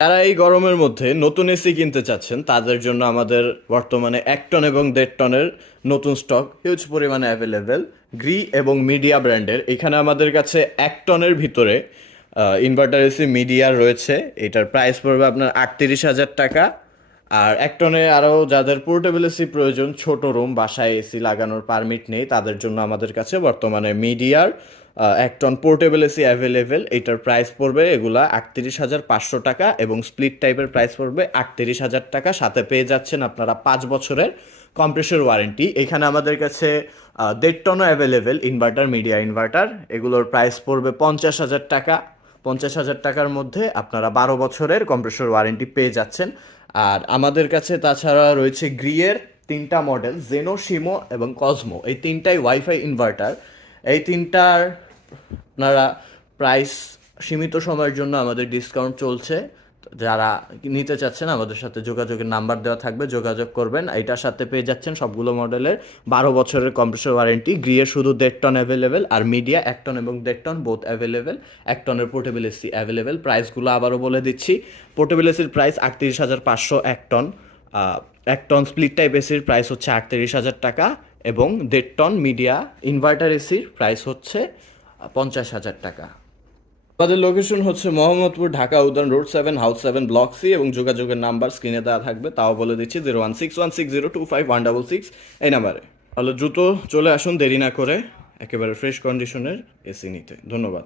যারা এই গরমের মধ্যে নতুন এসি কিনতে চাচ্ছেন তাদের জন্য আমাদের বর্তমানে 1 টন এবং 1.5 টনের নতুন স্টক হিউজ পরিমাণে অ্যাভেলেবেল। গ্রি এবং মিডিয়া ব্র্যান্ডের এখানে আমাদের কাছে 1 টনের ভিতরে ইনভার্টার এসি মিডিয়া রয়েছে। এটার প্রাইস পড়বে আপনার 38,000 টাকা। আর 1 টনে আরও যাদের পোর্টেবল এসি প্রয়োজন, ছোট রুম, বাসায় এসি লাগানোর পারমিট নেই, তাদের জন্য আমাদের কাছে বর্তমানে মিডিয়ার 1 টন পোর্টেবল এসি অ্যাভেলেবেল। এটার প্রাইস পড়বে এগুলা 38,500 টাকা এবং স্প্লিট টাইপের প্রাইস পড়বে 38,000 টাকা। সাথে পেয়ে যাচ্ছেন আপনারা 5 বছরের কম্প্রেসর ওয়ারেন্টি। এখানে আমাদের কাছে 1.5 টনও অ্যাভেলেবেল ইনভার্টার, মিডিয়া ইনভার্টার। এগুলোর প্রাইস পড়বে 50,000 টাকা। 50,000 টাকার মধ্যে আপনারা 12 বছরের কম্প্রেসর ওয়ারেন্টি পেয়ে যাচ্ছেন। আর আমাদের কাছে তাছাড়া রয়েছে গ্রিয়ের 3টা মডেল, জেনো, শিমো এবং কসমো। এই 3টাই ওয়াইফাই ইনভার্টার। এই 3টার আপনারা প্রাইস সীমিত সময়ের জন্য আমাদের ডিসকাউন্ট চলছে। যারা নিতে চাচ্ছেন আমাদের সাথে যোগাযোগের নাম্বার দেওয়া থাকবে, যোগাযোগ করবেন। এটার সাথে পেয়ে যাচ্ছেন সবগুলো মডেলের 12 বছরের কম্প্রেসর ওয়ারেন্টি। গ্রিয়ের শুধু 1.5 টন অ্যাভেলেবেল, আর মিডিয়া 1 টন এবং 1.5 টন বোথ অ্যাভেলেবেল। 1 টনের পোর্টেবল এসি অ্যাভেলেবেল। প্রাইসগুলো আবারও বলে দিচ্ছি। পোর্টেবল এসির price 38,500 1 ton. 1 ton split type এসির প্রাইস হচ্ছে 38,000 টাকা এবং 1.5 টন মিডিয়া ইনভার্টার এসির প্রাইস হচ্ছে 50,000 টাকা। আমাদের লোকেশন হচ্ছে মোহাম্মদপুর, ঢাকা, উদ্যান রোড 7, হাউস 7, ব্লক সি। এবং যোগাযোগের নাম্বার স্ক্রিনে দেওয়া থাকবে, তাও বলে দিচ্ছি 01616025166 এই নাম্বারে। তাহলে দ্রুত চলে আসুন, দেরি না করে, একেবারে ফ্রেশ কন্ডিশনের এসি নিতে। ধন্যবাদ।